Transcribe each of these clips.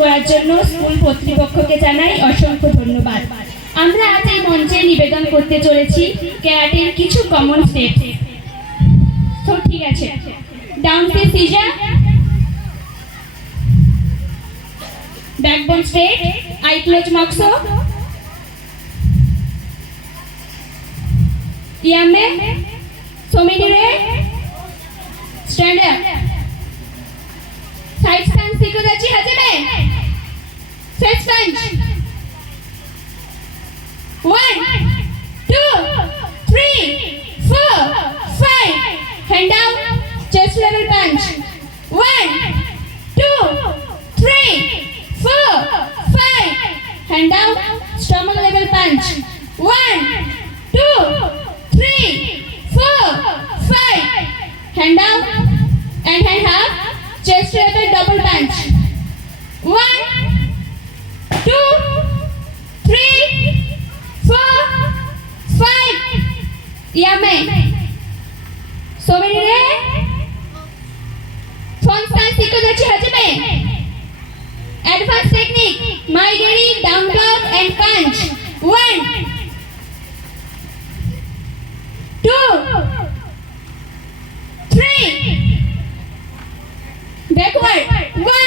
করার জন্য স্কুল কর্তৃপক্ষকে জানাই অসংখ্য ধন্যবাদ আমরা আজ এই মঞ্চে নিবেদন করতে চলেছি ক্যারাটের কিছু কমন স্টেপ তো ঠিক আছে ডাউন টু সিজা ব্যাকবোন স্ট্রেট আই ক্লোজ মক্সো ইয়ামে সোমিডিরে স্ট্যান্ড আপ সাইড স্ট্যান্ড সিকুদে Hand out, stomach level punch. One, two, three, four, five. Hand out and hand up, chest level double punch. One, two, three, four, five. Yummy. So many. Fonsa.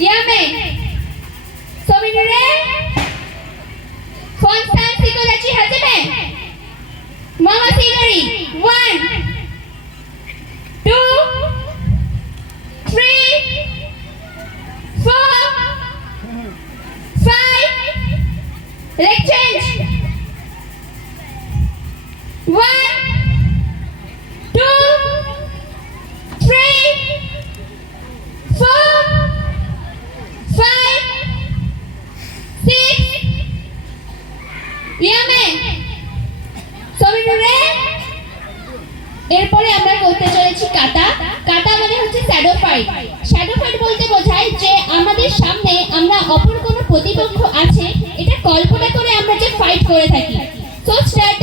Yemen. Sominure Constance Ikodachi Hajime. Mama Sinari. One, two, three, four, five. Leg change. One. রে এরপরে আমরা করতে চলেছি কাটা কাটা মানে হচ্ছে shadow fight shadow fight বলতে বোঝায় যে আমাদের সামনে আমরা অপর কোনো প্রতিপক্ষ আছে এটা কল্পনা করে আমরা যে ফাইট করে থাকি so stat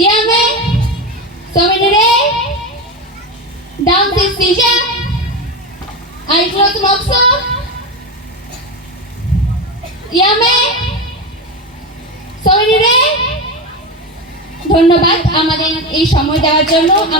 Yeah, man. So many today. Down this station. I close Moxo. Yeah, man. So many today. ধন্যবাদ আমাদের এই সময় দেওয়ার জন্য